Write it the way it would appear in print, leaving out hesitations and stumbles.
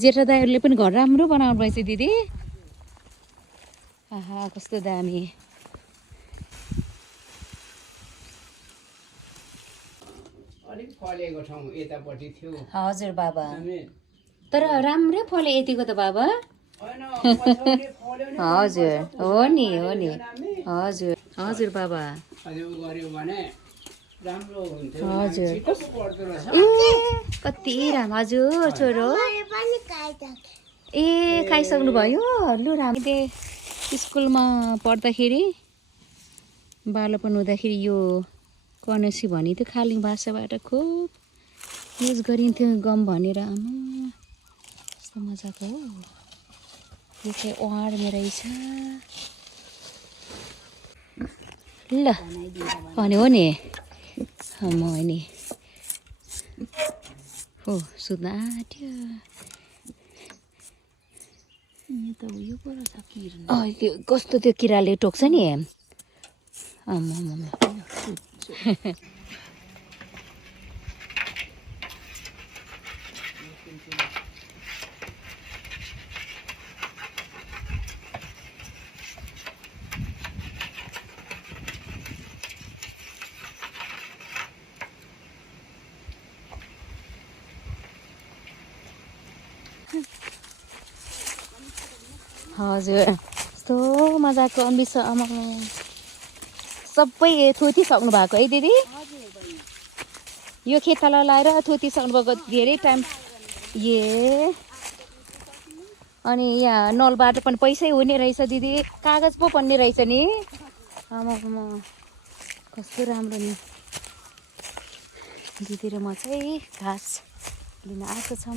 जेठा दाइहरूले पनि घर राम्रो बनाउनु भएछ दिदी। आहा कस्तो दामी। अलिक फलेको ठाउँ यतापट्टि थियो। हजुर बाबा, तर राम्रै फल्यो यतिको त बाबा। हजुर हो नि हजुर हजुर बाबा। हजुर ए कति राम्रो। हजुर छोरो ए खाइसक्नु भयो। लु राम्रो। स्कुलमा पढ्दाखेरि बालोपन हुँदाखेरि यो कर्नेसी भनी थियो खालिङ भाषाबाट खुब युज गरिन्थ्यो गम भनेर। आमा कस्तो मजाको हो। यो चाहिँ ओहारमा रहेछ। ल अनि हो नि म नि हो सुत्न आँट्यो। त्यो कस्तो त्यो किराले टोक्छ नि। आम्मामा हजुर कस्तो मजाको अम्बिस। आमा सबै थोतिसक्नु भएको है दिदी। यो खेताला लाएर थोतिसक्नु भएको धेरै टाइम। ए अनि यहाँ नलबाट पनि पैसै हुने रहेछ दिदी। कागज पो पर्ने रहेछ नि। आमामा कस्तो राम्रो नि। दिदी र म चाहिँ घाँस लिन आएको छौँ।